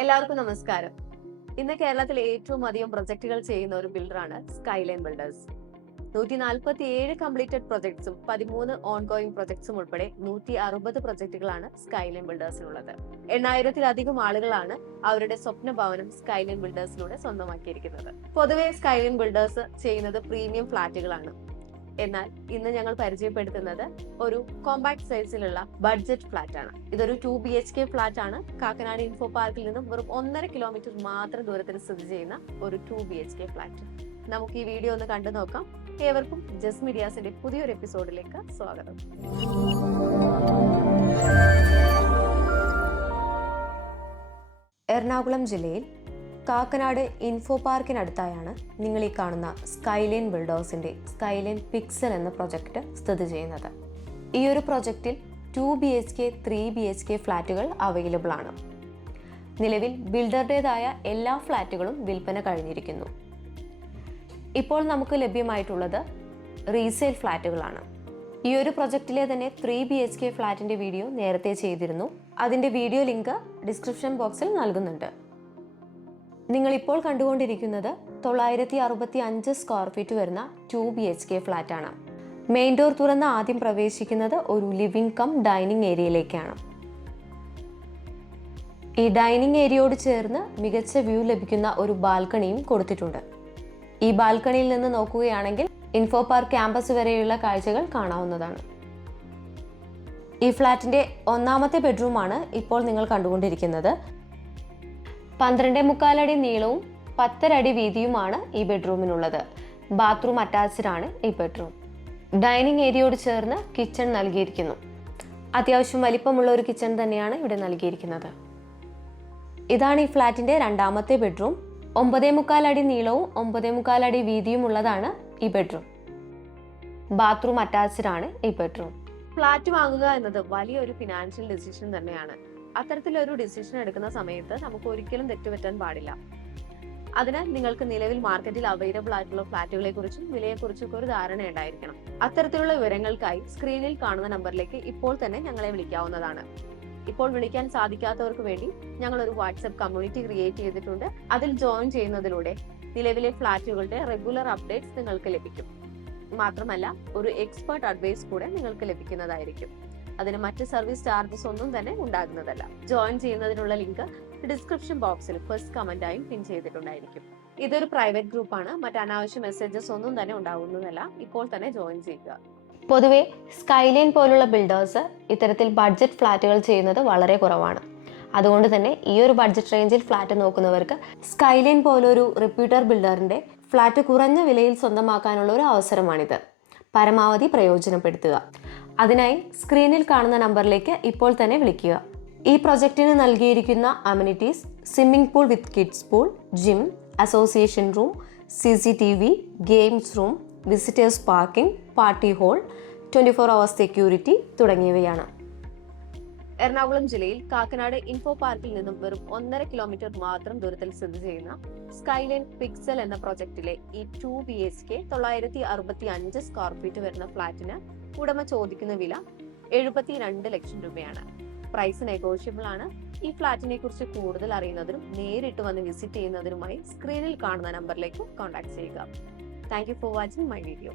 എല്ലാവർക്കും നമസ്കാരം. ഇന്ന് കേരളത്തിൽ ഏറ്റവും അധികം പ്രൊജക്ടുകൾ ചെയ്യുന്ന ഒരു ബിൽഡറാണ് സ്കൈലൈൻ ബിൽഡേഴ്സ്. 147 കംപ്ലീറ്റഡ് പ്രൊജക്ട്സും 13 ഓൺഗോയിങ് പ്രൊജക്ട്സും ഉൾപ്പെടെ 160 പ്രൊജക്ടുകളാണ് സ്കൈലൈൻ ബിൽഡേഴ്സിനുള്ളത്. 8000-ലധികം ആളുകളാണ് അവരുടെ സ്വപ്ന ഭവനം സ്കൈലൈൻ ബിൽഡേഴ്സിലൂടെ സ്വന്തമാക്കിയിരിക്കുന്നത്. പൊതുവെ സ്കൈലൈൻ ബിൽഡേഴ്സ് ചെയ്യുന്നത് പ്രീമിയം ഫ്ളാറ്റുകളാണ്. എന്നാൽ ഇന്ന് ഞങ്ങൾ പരിചയപ്പെടുത്തുന്നത് ഒരു കോമ്പാക്ട് സൈസിലുള്ള ബഡ്ജറ്റ് ഫ്ലാറ്റ് ആണ്. ഇതൊരു 2 BHK ഫ്ലാറ്റ് ആണ്. കാക്കനാട് ഇൻഫോ പാർക്കിൽ നിന്നും വെറും 1.5 കിലോമീറ്റർ മാത്രം ദൂരത്തിൽ സ്ഥിതി ചെയ്യുന്ന ഒരു 2 BHK ഫ്ലാറ്റ്. നമുക്ക് ഈ വീഡിയോ ഒന്ന് കണ്ടു നോക്കാം. ഏവർക്കും ജസ് മീഡിയാസിന്റെ പുതിയൊരു എപ്പിസോഡിലേക്ക് സ്വാഗതം. എറണാകുളം ജില്ലയിൽ കാക്കനാട് ഇൻഫോ പാർക്കിനടുത്തായാണ് നിങ്ങൾ ഈ കാണുന്ന സ്കൈലൈൻ ബിൽഡേഴ്സിന്റെ സ്കൈലൈൻ പിക്സൽ എന്ന പ്രൊജക്ട് സ്ഥിതി ചെയ്യുന്നത്. ഈ ഒരു പ്രൊജക്റ്റിൽ 2 BHK 3 BHK ഫ്ലാറ്റുകൾ അവൈലബിൾ ആണ്. നിലവിൽ ബിൽഡറുടേതായ എല്ലാ ഫ്ലാറ്റുകളും വിൽപ്പന കഴിഞ്ഞിരിക്കുന്നു. ഇപ്പോൾ നമുക്ക് ലഭ്യമായിട്ടുള്ളത് റീസെയിൽ ഫ്ലാറ്റുകളാണ്. ഈ ഒരു പ്രൊജക്റ്റിലെ തന്നെ 3 BHK ഫ്ലാറ്റിന്റെ വീഡിയോ നേരത്തെ ചെയ്തിരുന്നു. അതിന്റെ വീഡിയോ ലിങ്ക് ഡിസ്ക്രിപ്ഷൻ ബോക്സിൽ നൽകുന്നുണ്ട്. നിങ്ങൾ ഇപ്പോൾ കണ്ടുകൊണ്ടിരിക്കുന്നത് 965 സ്ക്വയർ ഫീറ്റ് വരുന്ന 2 BHK ഫ്ലാറ്റ് ആണ്. മെയിൻ ഡോർ തുറന്ന് ആദ്യം പ്രവേശിക്കുന്നത് ഒരു ലിവിംഗ് കം ഡൈനിങ് ഏരിയയിലേക്കാണ്. ഈ ഡൈനിങ് ഏരിയയോട് ചേർന്ന് മികച്ച വ്യൂ ലഭിക്കുന്ന ഒരു ബാൽക്കണിയും കൊടുത്തിട്ടുണ്ട്. ഈ ബാൽക്കണിയിൽ നിന്ന് നോക്കുകയാണെങ്കിൽ ഇൻഫോ പാർക്ക് ക്യാമ്പസ് വരെയുള്ള കാഴ്ചകൾ കാണാവുന്നതാണ്. ഈ ഫ്ലാറ്റിന്റെ ഒന്നാമത്തെ ബെഡ്റൂമാണ് ഇപ്പോൾ നിങ്ങൾ കണ്ടുകൊണ്ടിരിക്കുന്നത്. 12.25 അടി നീളവും 10 അടി വീതിയുമാണ് ഈ ബെഡ്റൂമിനുള്ളത്. ബാത്റൂം അറ്റാച്ച്ഡ് ആണ് ഈ ബെഡ്റൂം. ഡൈനിങ് ഏരിയയോട് ചേർന്ന് കിച്ചൺ നൽകിയിരിക്കുന്നു. അത്യാവശ്യം വലിപ്പമുള്ള ഒരു കിച്ചൺ തന്നെയാണ് ഇവിടെ നൽകിയിരിക്കുന്നത്. ഇതാണ് ഈ ഫ്ലാറ്റിന്റെ രണ്ടാമത്തെ ബെഡ്റൂം. 9.25 അടി നീളവും 9.25 അടി വീതിയും ഉള്ളതാണ് ഈ ബെഡ്റൂം. ബാത്റൂം അറ്റാച്ച്ഡ് ആണ് ഈ ബെഡ്റൂം. ഫ്ലാറ്റ് വാങ്ങുക എന്നത് വലിയൊരു ഫിനാൻഷ്യൽ ഡിസിഷൻ തന്നെയാണ്. അത്തരത്തിലൊരു ഡിസിഷൻ എടുക്കുന്ന സമയത്ത് നമുക്ക് ഒരിക്കലും തെറ്റുപറ്റാൻ പാടില്ല. അതിനാൽ നിങ്ങൾക്ക് നിലവിൽ മാർക്കറ്റിൽ അവൈലബിൾ ആയിട്ടുള്ള ഫ്ലാറ്റുകളെ കുറിച്ചും വിലയെക്കുറിച്ചൊക്കെ ഒരു ധാരണ ഉണ്ടായിരിക്കണം. അത്തരത്തിലുള്ള വിവരങ്ങൾക്കായി സ്ക്രീനിൽ കാണുന്ന നമ്പറിലേക്ക് ഇപ്പോൾ തന്നെ ഞങ്ങളെ വിളിക്കാവുന്നതാണ്. ഇപ്പോൾ വിളിക്കാൻ സാധിക്കാത്തവർക്ക് വേണ്ടി ഞങ്ങൾ ഒരു വാട്സ്ആപ്പ് കമ്മ്യൂണിറ്റി ക്രിയേറ്റ് ചെയ്തിട്ടുണ്ട്. അതിൽ ജോയിൻ ചെയ്യുന്നതിലൂടെ നിലവിലെ ഫ്ലാറ്റുകളുടെ റെഗുലർ അപ്ഡേറ്റ്സ് നിങ്ങൾക്ക് ലഭിക്കും. മാത്രമല്ല ഒരു എക്സ്പെർട്ട് അഡ്വൈസ് കൂടെ നിങ്ങൾക്ക് ലഭിക്കുന്നതായിരിക്കും. അതിന് മറ്റ് സർവീസ് ചാർജസ് ഒന്നും തന്നെ ഉണ്ടാകുന്നതല്ല. ജോയിൻ ചെയ്യുന്നതിനുള്ള ലിങ്ക് ഡിസ്ക്രിപ്ഷൻ ബോക്സിൽ ഫസ്റ്റ് കമന്റായും പിൻ ചെയ്തിട്ടുണ്ടായിരിക്കും. ഇതൊരു പ്രൈവറ്റ് ഗ്രൂപ്പാണ്. മറ്റ് അനാവശ്യ മെസ്സേജസ് ഒന്നും തന്നെ ഉണ്ടാകുന്നതല്ല. ഇപ്പോൾ തന്നെ ജോയിൻ ചെയ്യുക. പൊതുവെ സ്കൈലൈൻ പോലുള്ള ബിൽഡേഴ്സ് ഇത്തരത്തിൽ ബഡ്ജറ്റ് ഫ്ലാറ്റുകൾ ചെയ്യുന്നത് വളരെ കുറവാണ്. അതുകൊണ്ട് തന്നെ ഈ ഒരു ബഡ്ജറ്റ് റേഞ്ചിൽ ഫ്ലാറ്റ് നോക്കുന്നവർക്ക് സ്കൈലൈൻ പോലൊരു റിപ്യൂട്ടർ ബിൽഡറിന്റെ ഫ്ലാറ്റ് കുറഞ്ഞ വിലയിൽ സ്വന്തമാക്കാനുള്ള ഒരു അവസരമാണിത്. പരമാവധി പ്രയോജനപ്പെടുത്തുക. അതിനായി സ്ക്രീനിൽ കാണുന്ന നമ്പറിലേക്ക് ഇപ്പോൾ തന്നെ വിളിക്കുക. ഈ പ്രൊജക്റ്റിന് നൽകിയിരിക്കുന്ന amenities swimming pool with kids pool, gym, association room, CCTV, games room, visitors parking, party hall, 24 hours security തുടങ്ങിയവയാണ്. എറണാകുളം ജില്ലയിൽ കാക്കനാട് ഇൻഫോ പാർക്കിൽ നിന്നും വെറും 1.5 കിലോമീറ്റർ മാത്രം ദൂരത്തിൽ സ്ഥിതി ചെയ്യുന്ന സ്കൈലൈൻ പിക്സൽ എന്ന പ്രൊജക്റ്റിലെ ഈ 2 BHK 965 സ്ക്വയർ ഫീറ്റ് വരുന്ന ഫ്ലാറ്റിന് ഉടമ ചോദിക്കുന്ന വില 72 ലക്ഷം രൂപയാണ്. പ്രൈസ് നെഗോഷ്യബിൾ ആണ്. ഈ ഫ്ലാറ്റിനെ കുറിച്ച് കൂടുതൽ അറിയുന്നതിനും നേരിട്ട് വന്ന് വിസിറ്റ് ചെയ്യുന്നതിനുമായി സ്ക്രീനിൽ കാണുന്ന നമ്പറിലേക്ക് കോൺടാക്ട് ചെയ്യുക. Thank you for watching my video.